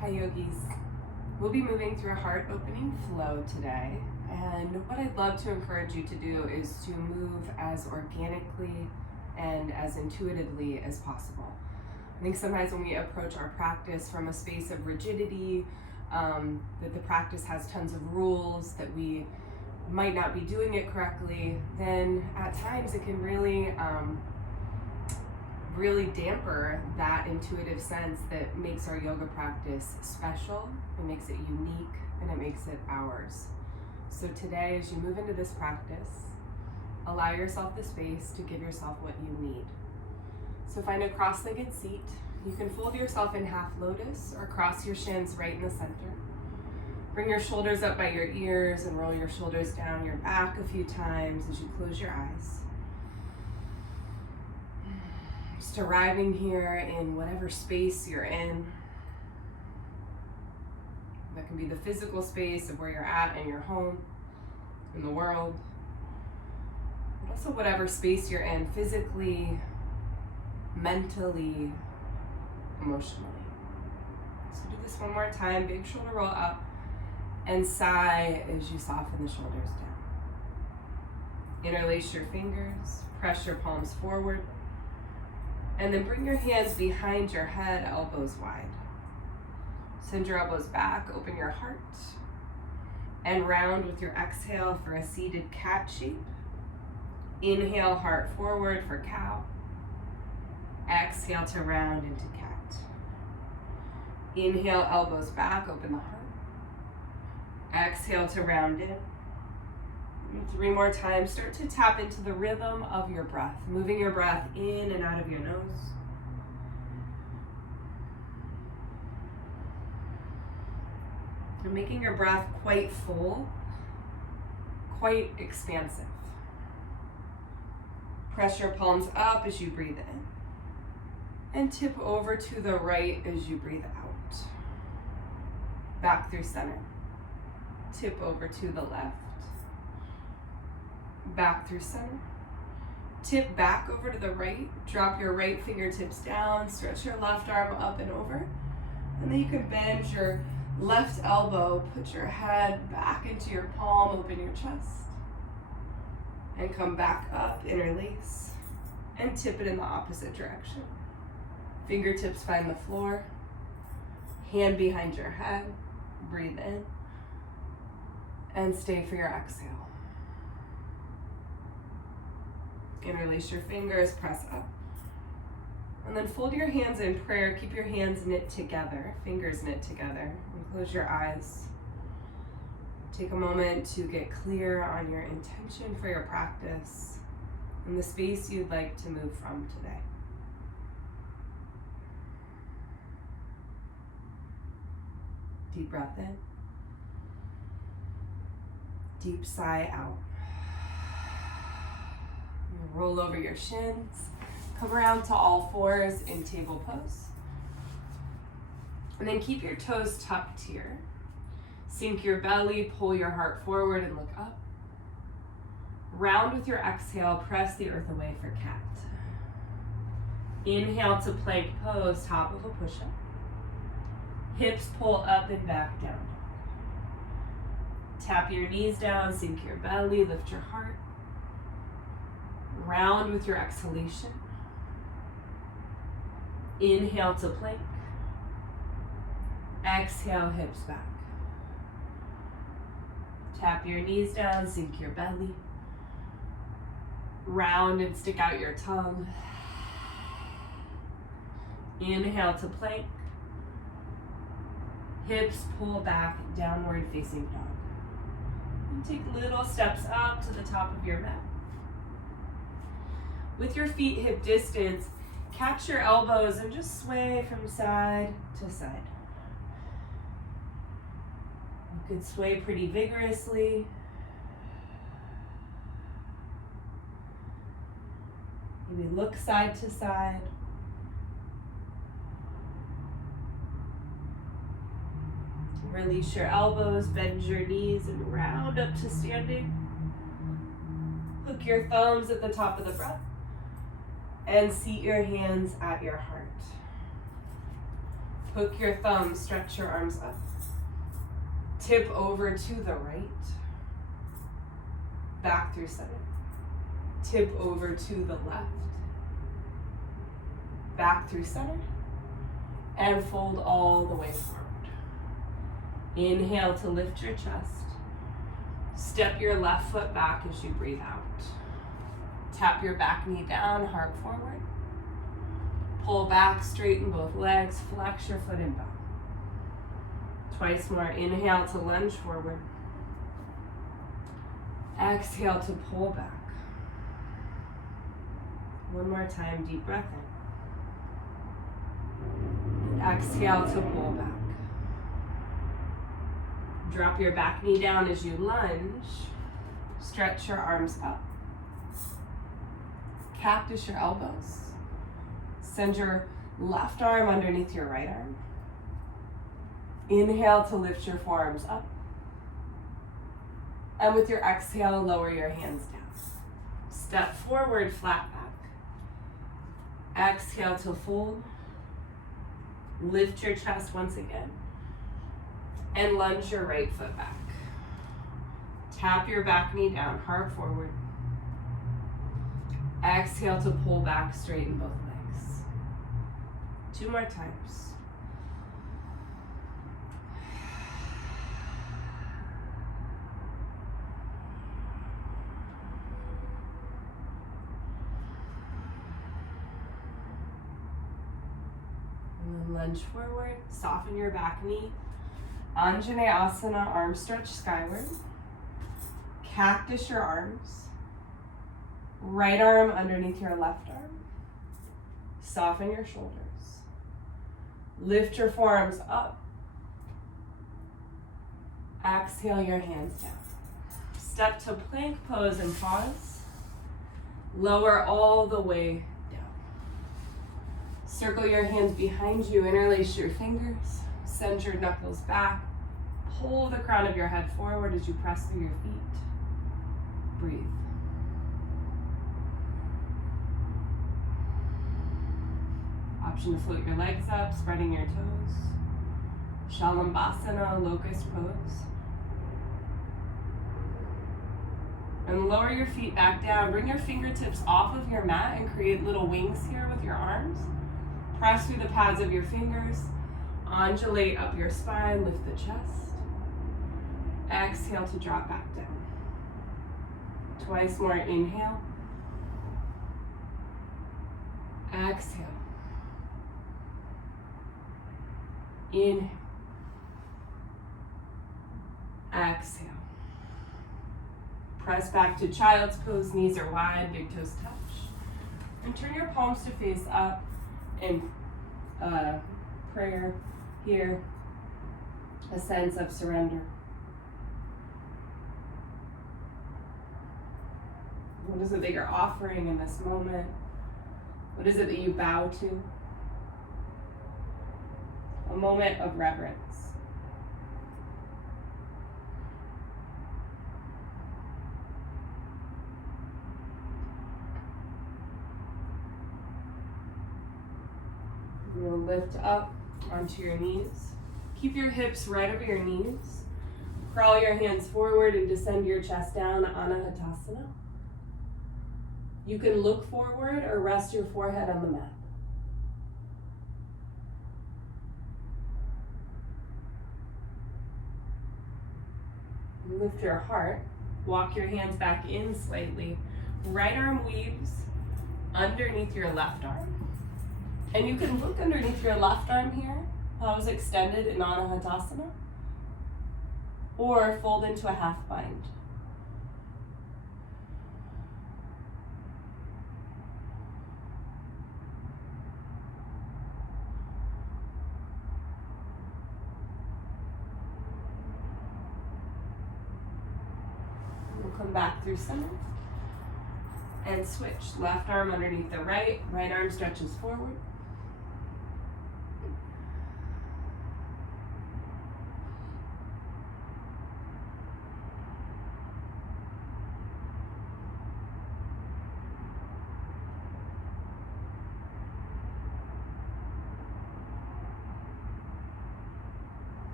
Hi yogis. We'll be moving through a heart opening flow today, and what I'd love to encourage you to do is to move as organically and as intuitively as possible. I think sometimes when we approach our practice from a space of rigidity, that the practice has tons of rules, that we might not be doing it correctly, then at times it can really damper that intuitive sense that makes our yoga practice special, it makes it unique, and it makes it ours. So today, as you move into this practice, allow yourself the space to give yourself what you need. So find a cross-legged seat. You can fold yourself in half lotus or cross your shins right in the center. Bring your shoulders up by your ears and roll your shoulders down your back a few times as you close your eyes. Just arriving here in whatever space you're in. That can be the physical space of where you're at in your home, in the world, but also whatever space you're in physically, mentally, emotionally. So do this one more time. Big shoulder roll up and sigh as you soften the shoulders down. Interlace your fingers, press your palms forward, and then bring your hands behind your head, elbows wide. Send your elbows back, open your heart, and round with your exhale for a seated cat shape. Inhale, heart forward for cow. Exhale to round into cat. Inhale, elbows back, open the heart. Exhale to round in. And 3 more times. Start to tap into the rhythm of your breath, moving your breath in and out of your nose. You're making your breath quite full, quite expansive. Press your palms up as you breathe in, and tip over to the right as you breathe out. Back through center. Tip over to the left. Back through center. Tip back over to the right. Drop your right fingertips down. Stretch your left arm up and over. And then you can bend your left elbow. Put your head back into your palm. Open your chest. And come back up. Interlace. And tip it in the opposite direction. Fingertips find the floor. Hand behind your head. Breathe in. And stay for your exhale. Interlace your fingers, press up. And then fold your hands in prayer. Keep your hands knit together, fingers knit together, and close your eyes. Take a moment to get clear on your intention for your practice and the space you'd like to move from today. Deep breath in. Deep sigh out. Roll over your shins. Come around to all fours in table pose. And then keep your toes tucked here. Sink your belly, pull your heart forward and look up. Round with your exhale, press the earth away for cat. Inhale to plank pose, top of a push-up. Hips pull up and back down. Tap your knees down, sink your belly, lift your heart. Round with your exhalation. Inhale to plank. Exhale, hips back. Tap your knees down, sink your belly. Round and stick out your tongue. Inhale to plank. Hips pull back, downward facing dog. And take little steps up to the top of your mat. With your feet hip distance, catch your elbows and just sway from side to side. You could sway pretty vigorously. Maybe look side to side. Release your elbows, bend your knees, and round up to standing. Hook your thumbs at the top of the breath. And seat your hands at your heart. Hook your thumbs, stretch your arms up. Tip over to the right. Back through center. Tip over to the left. Back through center. And fold all the way forward. Inhale to lift your chest. Step your left foot back as you breathe out. Tap your back knee down, heart forward. Pull back, straighten both legs, flex your foot and bow. Twice more. Inhale to lunge forward. Exhale to pull back. One more time, deep breath in. And exhale to pull back. Drop your back knee down as you lunge. Stretch your arms up. Cactus your elbows. Send your left arm underneath your right arm. Inhale to lift your forearms up. And with your exhale, lower your hands down. Step forward, flat back. Exhale to fold. Lift your chest once again. And lunge your right foot back. Tap your back knee down, heart forward. Exhale to pull back, straighten both legs. 2 more times. And then lunge forward, soften your back knee. Anjaneyasana, arm stretch skyward. Cactus your arms. Right arm underneath your left arm. Soften your shoulders. Lift your forearms up. Exhale your hands down. Step to plank pose and pause. Lower all the way down. Circle your hands behind you, interlace your fingers. Send your knuckles back. Pull the crown of your head forward as you press through your feet. Breathe. Option to float your legs up, spreading your toes. Shalambhasana, locust pose. And lower your feet back down. Bring your fingertips off of your mat and create little wings here with your arms. Press through the pads of your fingers. Undulate up your spine, lift the chest. Exhale to drop back down. Twice more, inhale. Exhale. Inhale. Exhale. Press back to child's pose, knees are wide, big toes touch. And turn your palms to face up in prayer here. A sense of surrender. What is it that you're offering in this moment? What is it that you bow to? A moment of reverence. You'll lift up onto your knees. Keep your hips right over your knees. Crawl your hands forward and descend your chest down, Anahatasana. You can look forward or rest your forehead on the mat. Lift your heart. Walk your hands back in slightly. Right arm weaves underneath your left arm. And you can look underneath your left arm here, palms extended in Anahatasana, or fold into a half bind. We'll come back through center and switch. Left arm underneath the right, right arm stretches forward.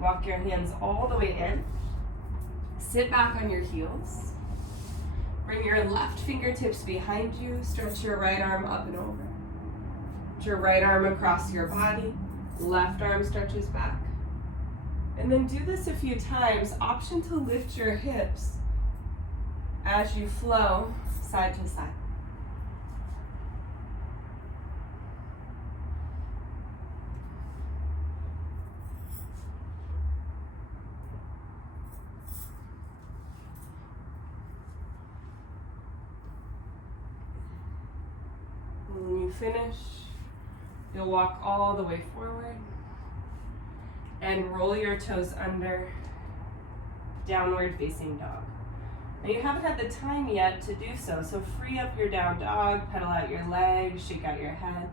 Walk your hands all the way in. Sit back on your heels. Bring your left fingertips behind you. Stretch your right arm up and over. Put your right arm across your body. Left arm stretches back. And then do this a few times. Option to lift your hips as you flow side to side. When you finish, you'll walk all the way forward and roll your toes under, downward facing dog. Now you haven't had the time yet to do so, so free up your down dog, pedal out your legs, shake out your head.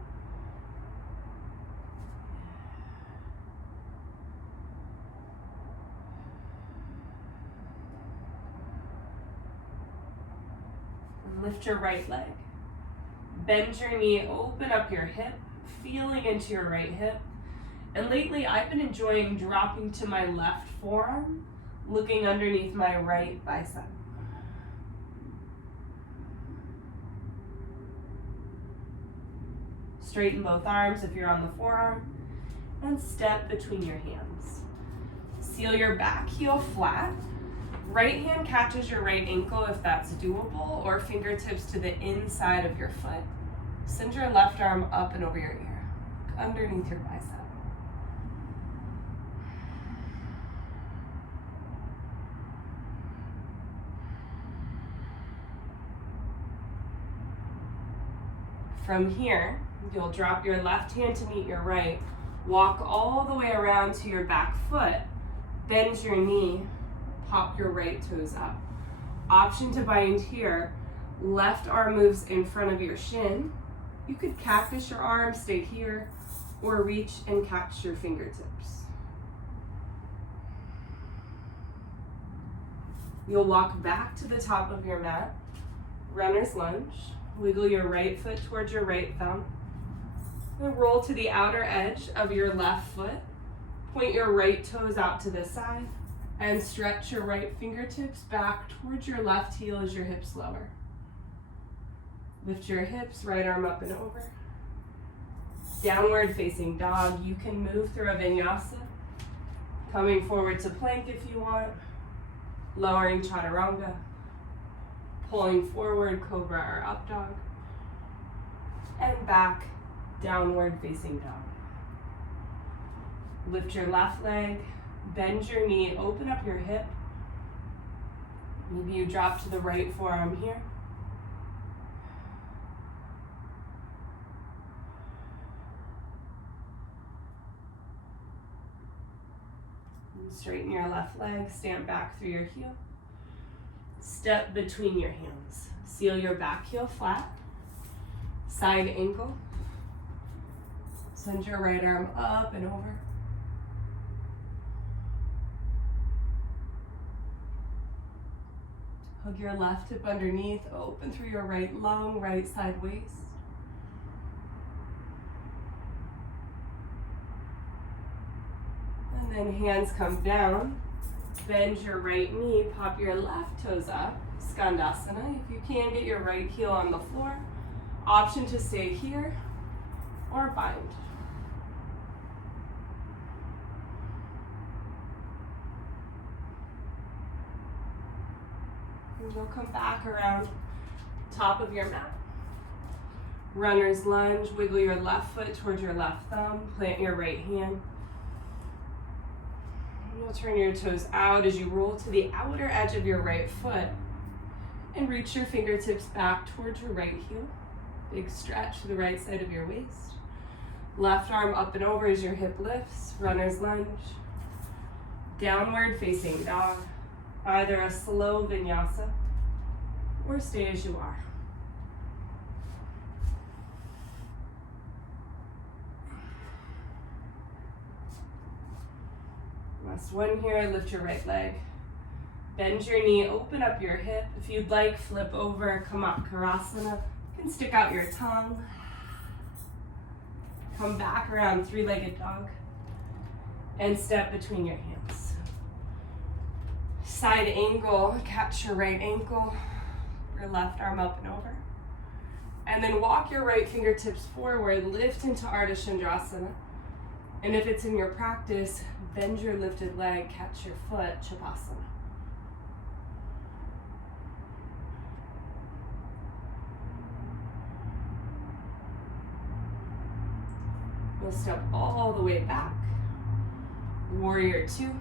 Lift your right leg. Bend your knee, open up your hip, feeling into your right hip. And lately I've been enjoying dropping to my left forearm, looking underneath my right bicep. Straighten both arms if you're on the forearm, and step between your hands. Seal your back heel flat. Right hand catches your right ankle if that's doable, or fingertips to the inside of your foot. Send your left arm up and over your ear, underneath your bicep. From here, you'll drop your left hand to meet your right, walk all the way around to your back foot, bend your knee, pop your right toes up. Option to bind here, left arm moves in front of your shin. You could cactus your arm, stay here, or reach and catch your fingertips. You'll walk back to the top of your mat, runner's lunge. Wiggle your right foot towards your right thumb. And roll to the outer edge of your left foot. Point your right toes out to the side and stretch your right fingertips back towards your left heel as your hips lower. Lift your hips, right arm up and over. Downward facing dog. You can move through a vinyasa. Coming forward to plank if you want. Lowering chaturanga. Pulling forward, cobra or up dog. And back, downward facing dog. Lift your left leg, bend your knee, open up your hip. Maybe you drop to the right forearm here. And straighten your left leg, stand back through your heel. Step between your hands. Seal your back heel flat. Side ankle. Send your right arm up and over. Hug your left hip underneath. Open through your right lung, right side waist. And then hands come down. Bend your right knee, pop your left toes up, Skandasana. If you can, get your right heel on the floor. Option to stay here or bind. And you'll come back around top of your mat. Runner's lunge, wiggle your left foot towards your left thumb, plant your right hand. You'll turn your toes out as you roll to the outer edge of your right foot and reach your fingertips back towards your right heel. Big stretch to the right side of your waist. Left arm up and over as your hip lifts. Runner's lunge. Downward facing dog. Either a slow vinyasa or stay as you are. Last one here, lift your right leg. Bend your knee, open up your hip. If you'd like, flip over, Kamakkarasana. You can stick out your tongue. Come back around, three-legged dog. and step between your hands. Side angle, catch your right ankle, your left arm up and over. And then walk your right fingertips forward, lift into Ardha Chandrasana. And if it's in your practice, bend your lifted leg, catch your foot, Shavasana. We'll step all the way back. Warrior two.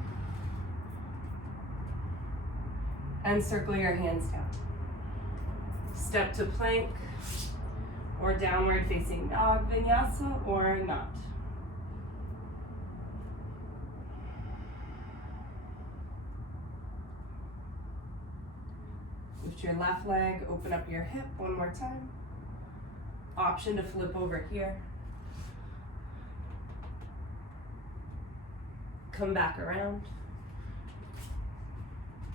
And circle your hands down. Step to plank or downward facing dog vinyasa or not. Lift your left leg, open up your hip one more time. Option to flip over here. Come back around.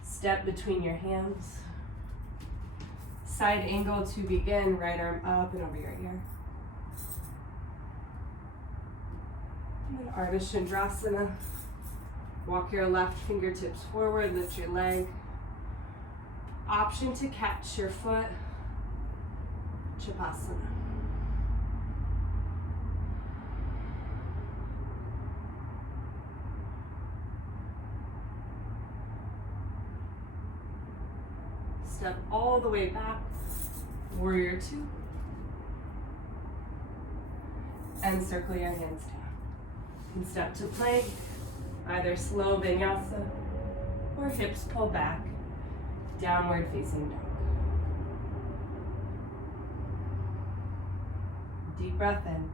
Step between your hands. Side angle to begin, right arm up and over your ear. And then Ardha Chandrasana. Walk your left fingertips forward, lift your leg. Option to catch your foot, Shavasana. Step all the way back, warrior two. And circle your hands down. You can step to plank, either slow vinyasa or hips pull back, downward facing dog. Deep breath in.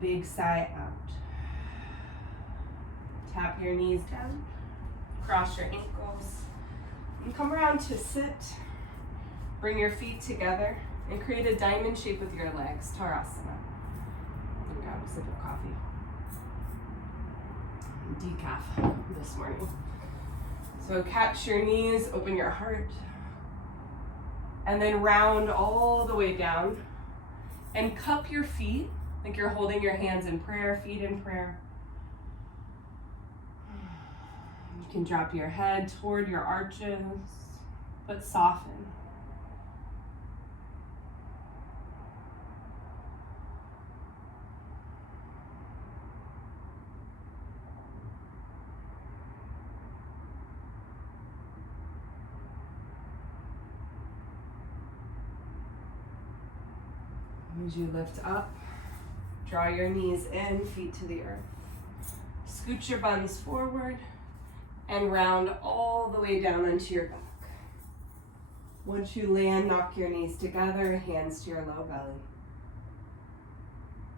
Big sigh out. Tap your knees down, cross your ankles. And come around to sit. Bring your feet together and create a diamond shape with your legs, Tarasana. And grab a sip of coffee. Decaf this morning. So catch your knees, open your heart, and then round all the way down and cup your feet like you're holding your hands in prayer, feet in prayer. You can drop your head toward your arches, but soften. As you lift up, draw your knees in, feet to the earth. Scoot your buns forward and round all the way down onto your back. Once you land, knock your knees together, hands to your low belly.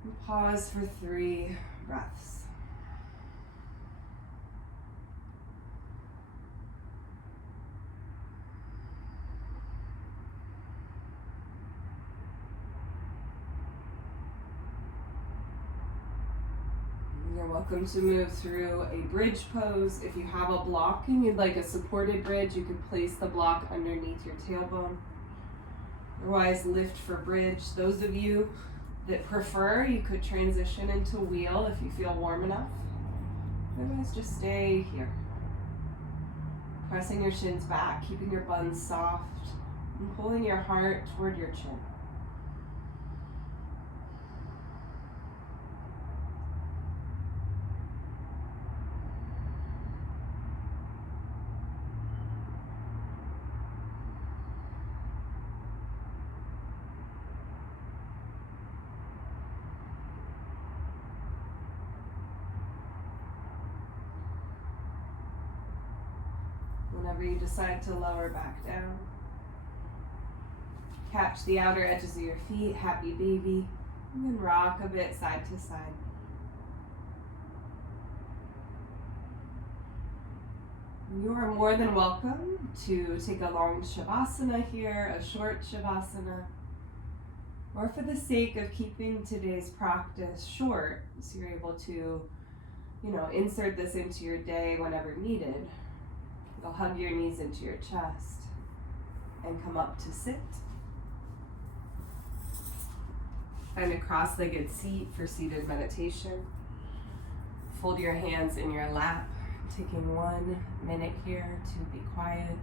And pause for 3 breaths. You're welcome to move through a bridge pose. If you have a block and you'd like a supported bridge, you could place the block underneath your tailbone. Otherwise, lift for bridge. Those of you that prefer, you could transition into wheel if you feel warm enough. Otherwise, just stay here. Pressing your shins back, keeping your buns soft, and pulling your heart toward your chin. Whenever you decide to lower back down, catch the outer edges of your feet, happy baby, and then rock a bit side to side. You are more than welcome to take a long Shavasana here, a short Shavasana, or for the sake of keeping today's practice short, so you're able to, insert this into your day whenever needed. You'll hug your knees into your chest and come up to sit. Find a cross-legged seat for seated meditation. Fold your hands in your lap, taking 1 minute here to be quiet,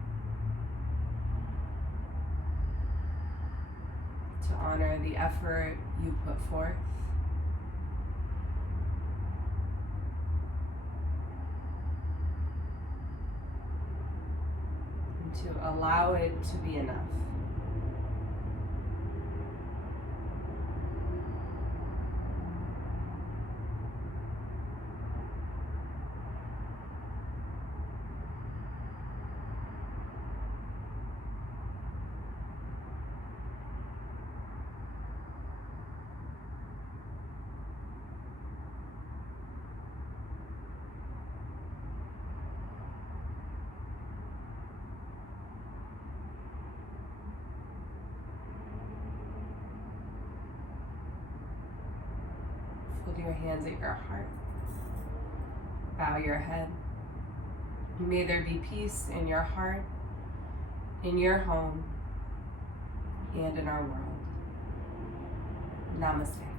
to honor the effort you put forth. And to allow it to be enough. Fold your hands at your heart. Bow your head. May there be peace in your heart, in your home, and in our world. Namaste.